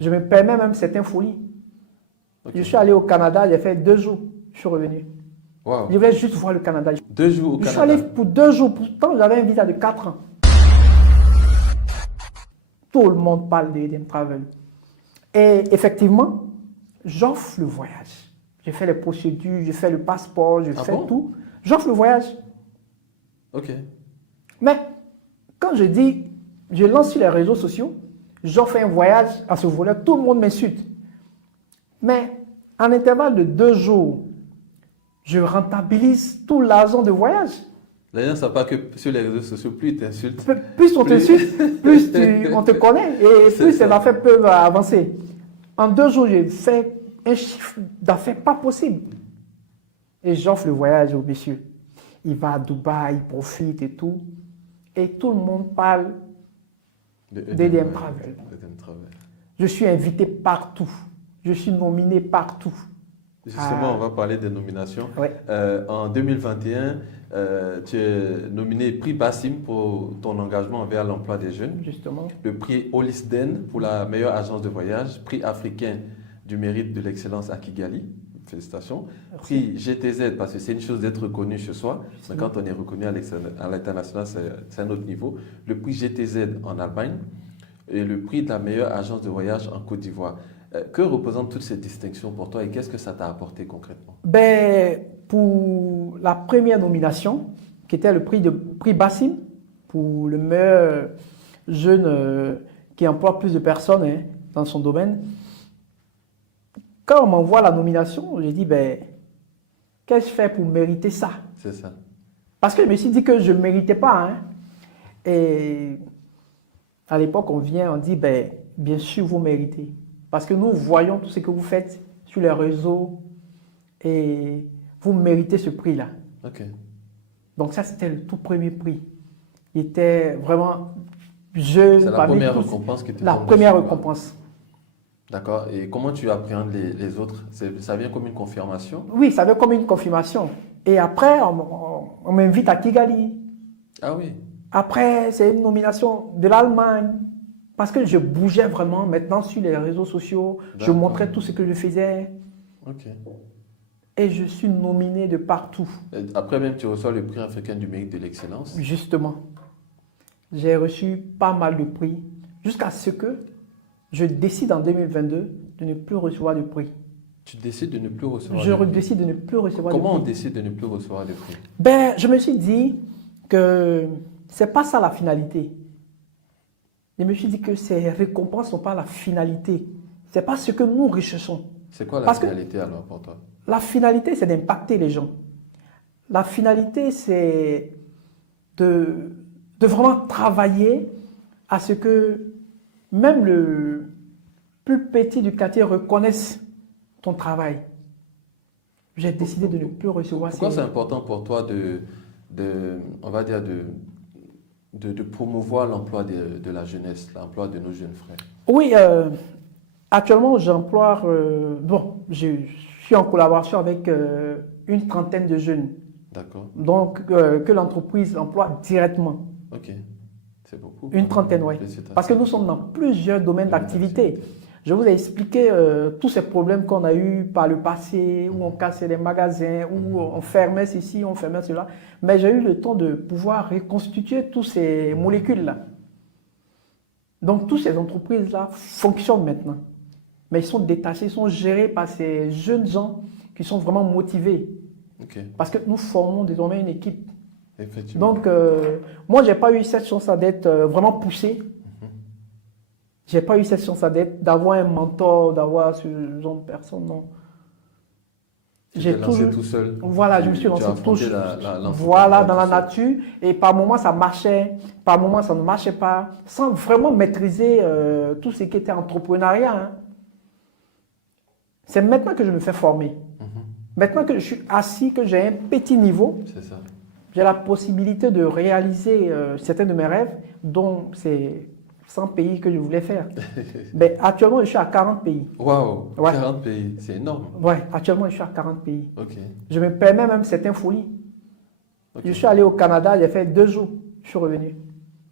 Je me permets même certaines folies. Ok. Je suis allé au Canada, j'ai fait 2 jours, je suis revenu. Wow. Je voulais juste voir le Canada. 2 jours au Je suis Canada. allé pour 2 jours, pourtant j'avais un visa de 4 ans. Tout le monde parle d'Eden Travel. Et effectivement, j'offre le voyage. J'ai fait les procédures, j'ai fait le passeport, j'ai Ah fait bon? tout. J'offre le voyage. Ok. Mais quand je dis, je lance sur les réseaux sociaux, j'offre un voyage à ce voleur, tout le monde m'insulte. Mais en intervalle de 2 jours, je rentabilise tout l'argent de voyage. Les gens ne savent pas que sur les réseaux sociaux, plus ils t'insultent, Plus on Plus- t'insulte, plus on te connaît et C'est plus ça. ces affaires peuvent avancer. En 2 jours, j'ai fait un chiffre d'affaires pas possible. Et j'offre le voyage au monsieur. Il va à Dubaï, il profite et tout. Et tout le monde parle d'Eden Travel. Eden Travel. Je suis invité partout. Je suis nominé partout. Justement, Ah. on va parler des nominations. Ouais. En 2021, tu es nominé prix Bassim pour ton engagement envers l'emploi des jeunes, Justement. le prix Olisden pour la meilleure agence de voyage, prix africain du mérite de l'excellence à Kigali. Félicitations. Prix GTZ, parce que c'est une chose d'être reconnu chez soi, mais quand on est reconnu à l'international, c'est un autre niveau. Le prix GTZ en Allemagne et le prix de la meilleure agence de voyage en Côte d'Ivoire. Que représentent toutes ces distinctions pour toi et qu'est-ce que ça t'a apporté concrètement? Ben, pour la première nomination, qui était le prix Bassim, pour le meilleur jeune qui emploie plus de personnes dans son domaine, quand on m'envoie la nomination, j'ai dit, ben, qu'est-ce que je fais pour mériter ça? C'est ça. Parce que je me suis dit que je ne méritais pas. Et à l'époque, on dit, ben, bien sûr, vous méritez. Parce que nous voyons tout ce que vous faites sur les réseaux et vous méritez ce prix-là. Ok. Donc ça, c'était le tout premier prix. Il était vraiment jeune. C'est la parmi première tous. récompense qui te La tombe première dessus, récompense. D'accord. Et comment tu appréhendes les autres? Ça vient comme une confirmation? Oui, ça avait comme une confirmation. Et après, on m'invite à Kigali. Ah oui. Après, c'est une nomination de l'Allemagne. Parce que je bougeais vraiment maintenant sur les réseaux sociaux. Je D'accord. montrais tout ce que je faisais. Ok. Et je suis nominé de partout. Et après même, tu reçois le prix africain du mérite de l'excellence. Justement. J'ai reçu pas mal de prix. Jusqu'à ce que je décide en 2022 de ne plus recevoir de prix. Tu décides de ne plus recevoir Je de prix. décide de ne plus recevoir de Comment on prix. décide de ne plus recevoir de prix? Ben, je me suis dit que c'est pas ça la finalité. Je me suis dit que ces récompenses ne sont pas la finalité. C'est pas ce que nous recherchons. C'est quoi la Parce que- finalité alors pour toi? La finalité, c'est d'impacter les gens. La finalité, c'est de vraiment travailler à ce que même le plus petit du quartier reconnaisse ton travail. J'ai décidé de ne plus recevoir Pourquoi ces... c'est important pour toi on va dire de promouvoir l'emploi de la jeunesse, l'emploi de nos jeunes frères? Oui, actuellement, j'emploie... je suis en collaboration avec une trentaine de jeunes. D'accord. Donc, que l'entreprise emploie directement. Ok. C'est beaucoup. Une trentaine, oui. Félicitations. Parce que nous sommes dans plusieurs domaines d'activité. Je vous ai expliqué tous ces problèmes qu'on a eus par le passé, où on cassait les magasins, où on fermait ceci, on fermait cela. Mais j'ai eu le temps de pouvoir reconstituer tous ces molécules-là. Donc, toutes ces entreprises-là fonctionnent maintenant. Mais ils sont détachés, ils sont gérés par ces jeunes gens qui sont vraiment motivés. Ok. Parce que nous formons désormais une équipe. Effectivement. Donc, moi, je n'ai pas eu cette chance d'être vraiment poussé. J'ai pas eu cette chance d'avoir un mentor, d'avoir ce genre de personne, non. Tu t'es lancé tout seul. Voilà, je me suis Tu as lancé tout affronté seul. l'entrepreneuriat Voilà, dans la tout seul. nature. Et par moments, ça marchait, par moments, ça ne marchait pas, sans vraiment maîtriser tout ce qui était entrepreneuriat. C'est maintenant que je me fais former. Maintenant que je suis assis, que j'ai un petit niveau, C'est ça. j'ai la possibilité de réaliser certains de mes rêves, dont c'est 100 pays que je voulais faire. Mais actuellement, je suis à 40 pays. Waouh, Ouais. 40 pays, c'est énorme. Ouais, actuellement, je suis à 40 pays. Ok. Je me permets même certaines folies. Ok. Je suis allé au Canada, j'ai fait 2 jours, je suis revenu.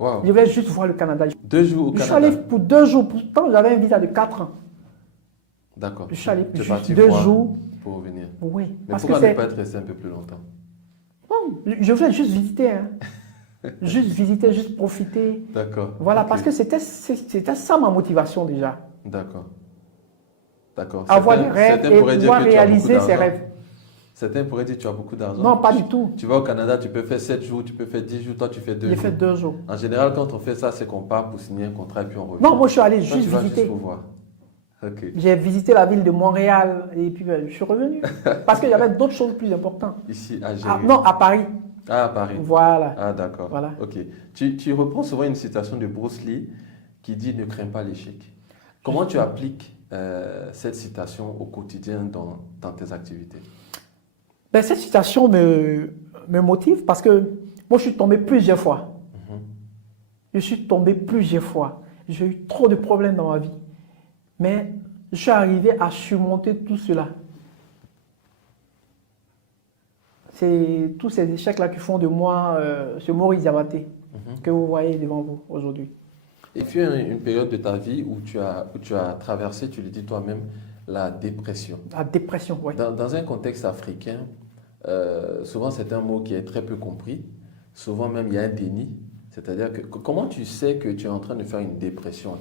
Waouh. Je voulais juste voir le Canada. 2 jours au Je suis Canada. allé pour 2 jours. Pourtant, j'avais un visa de 4 ans. D'accord. Je suis allé Tu es juste parti 2 voir jours. pour revenir. Oui. Mais Parce que pourquoi ne c'est. pas être resté un peu plus longtemps? Non, je voulais juste visiter. Hein. Juste visiter, juste profiter. D'accord. Voilà, Ok. parce que c'était ça ma motivation déjà. D'accord. D'accord. Avoir des rêves Certains et pourraient dire pouvoir que tu as beaucoup réaliser ses d'argent. rêves. Certains pourraient dire que tu as beaucoup d'argent. Non, pas du tout. Tu vas au Canada, tu peux faire 7 jours, tu peux faire 10 jours, toi tu fais 2 J'ai jours. fait 2 jours. En général, quand on fait ça, c'est qu'on part pour signer un contrat et puis on revient. Non, moi je suis allé Toi, juste tu vas visiter. juste pour voir. Ok. J'ai visité la ville de Montréal et puis je suis revenu. Parce qu'il y avait d'autres choses plus importantes. Ici, à Algérie. Ah, non, à Paris. Ah, à Paris. Voilà. Ah, d'accord. Voilà. Ok. Tu reprends souvent une citation de Bruce Lee qui dit ne crains pas l'échec. Comment tu appliques cette citation au quotidien dans tes activités? Ben, cette citation me motive parce que moi je suis tombé plusieurs fois. Je suis tombé plusieurs fois. J'ai eu trop de problèmes dans ma vie. Mais je suis arrivé à surmonter tout cela. C'est tous ces échecs-là qui font de moi ce Maurice Diabaté que vous voyez devant vous aujourd'hui. Et puis une période de ta vie où tu as traversé, tu le dis toi-même, la dépression. La dépression, oui. Dans un contexte africain, souvent c'est un mot qui est très peu compris. Souvent même il y a un déni. C'est-à-dire que comment tu sais que tu es en train de faire une dépression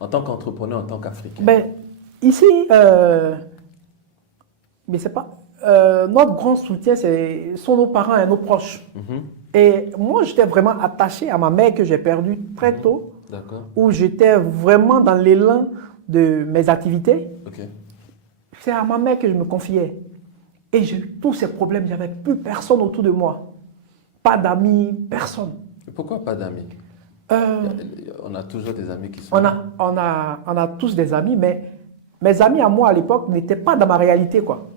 en tant qu'entrepreneur, en tant qu'Africain? Ben, ici, mais c'est pas notre grand soutien, sont nos parents et nos proches. Et moi, j'étais vraiment attaché à ma mère que j'ai perdue très tôt, D'accord. où j'étais vraiment dans l'élan de mes activités. Ok. C'est à ma mère que je me confiais. Et j'ai eu tous ces problèmes. Il n'y avait plus personne autour de moi. Pas d'amis, personne. Et pourquoi pas d'amis? On a toujours des amis qui sont... On a tous des amis, mais mes amis à moi à l'époque n'étaient pas dans ma réalité, quoi.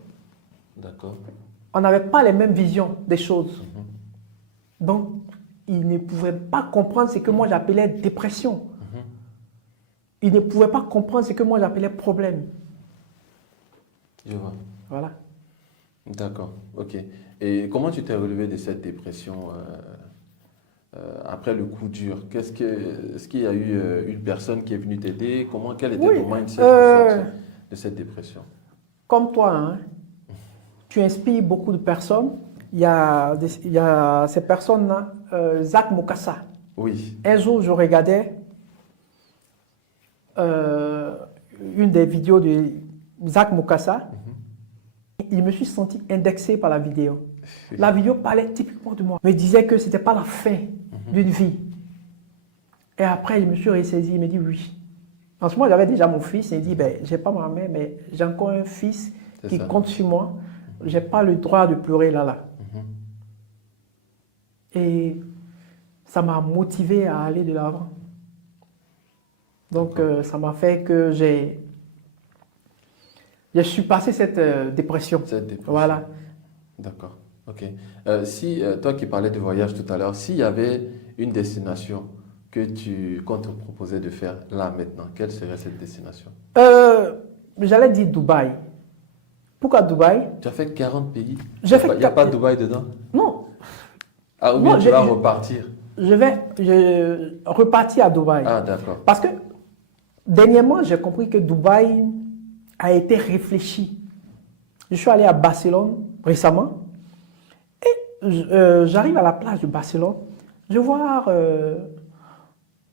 D'accord. On n'avait pas les mêmes visions des choses. Donc, ils ne pouvaient pas comprendre ce que moi j'appelais dépression. Ils ne pouvaient pas comprendre ce que moi j'appelais problème. Je vois. Voilà. D'accord. Ok. Et comment tu t'es relevé de cette dépression après le coup dur? Est-ce qu'il y a eu une personne qui est venue t'aider? Quel était Oui, ton mindset pour sortir de cette dépression? Comme toi, hein, tu inspires beaucoup de personnes. Il y a ces personnes-là, Zach Mokassa. Oui. Un jour, je regardais une des vidéos de Zach Mokassa. Il me suis senti indexé par la vidéo. La vidéo parlait typiquement de moi. Me disait que ce n'était pas la fin d'une vie. Et après, je me suis ressaisi. Il me dit oui. En ce moment, j'avais déjà mon fils. Il me dit, ben, j'ai pas ma mère, mais j'ai encore un fils qui compte sur moi. Je n'ai pas le droit de pleurer là. Et ça m'a motivé à aller de l'avant. Donc, ça m'a fait que je suis passé cette dépression. Cette dépression. Voilà. D'accord. Ok. Si toi qui parlais de voyage tout à l'heure, s'il y avait une destination qu'on te proposait de faire là maintenant, quelle serait cette destination? J'allais dire Dubaï. Pourquoi Dubaï? Tu as fait 40 pays. Il J'ai n'y a pas Dubaï dedans? Non. Ah oui, tu vas repartir. Je vais repartir à Dubaï. Ah d'accord. Parce que dernièrement, j'ai compris que Dubaï a été réfléchi. Je suis allé à Barcelone récemment et j'arrive à la plage de Barcelone. Je vois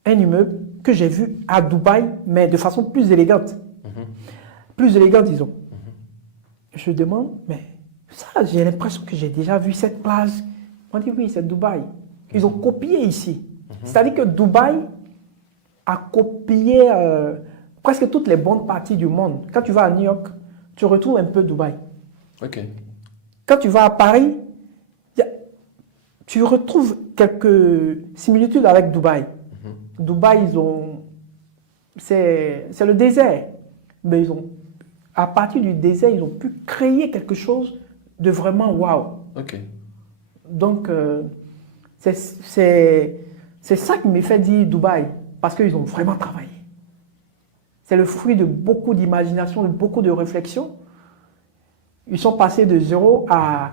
un immeuble que j'ai vu à Dubaï, mais de façon plus élégante. Plus élégante, disons. Je demande, mais ça, j'ai l'impression que j'ai déjà vu cette plage. On dit oui, c'est Dubaï. Ils ont copié ici. C'est-à-dire que Dubaï a copié presque toutes les bonnes parties du monde. Quand tu vas à New York, tu retrouves un peu Dubaï. Ok. Quand tu vas à Paris, tu retrouves quelques similitudes avec Dubaï. Dubaï, c'est le désert. Mais à partir du désert, ils ont pu créer quelque chose de vraiment waouh. Ok. Donc, c'est ça qui me fait dire Dubaï, parce qu'ils ont vraiment travaillé. C'est le fruit de beaucoup d'imagination, de beaucoup de réflexion. Ils sont passés de zéro à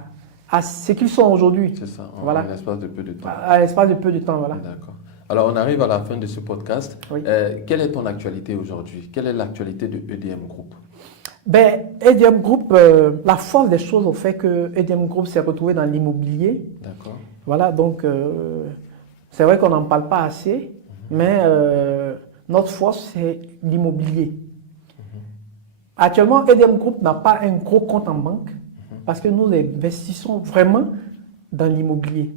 ce qu'ils sont aujourd'hui. C'est ça, Voilà. en l'espace de peu de temps. À l'espace de peu de temps, voilà. D'accord. Alors, on arrive à la fin de ce podcast. Oui. Quelle est ton actualité aujourd'hui? Quelle est l'actualité de EDM Group? Ben, EDM Group, la force des choses au fait que EDM Group s'est retrouvé dans l'immobilier. D'accord. Voilà, donc c'est vrai qu'on n'en parle pas assez, mais notre force, c'est l'immobilier. Actuellement, EDM Group n'a pas un gros compte en banque parce que nous investissons vraiment dans l'immobilier.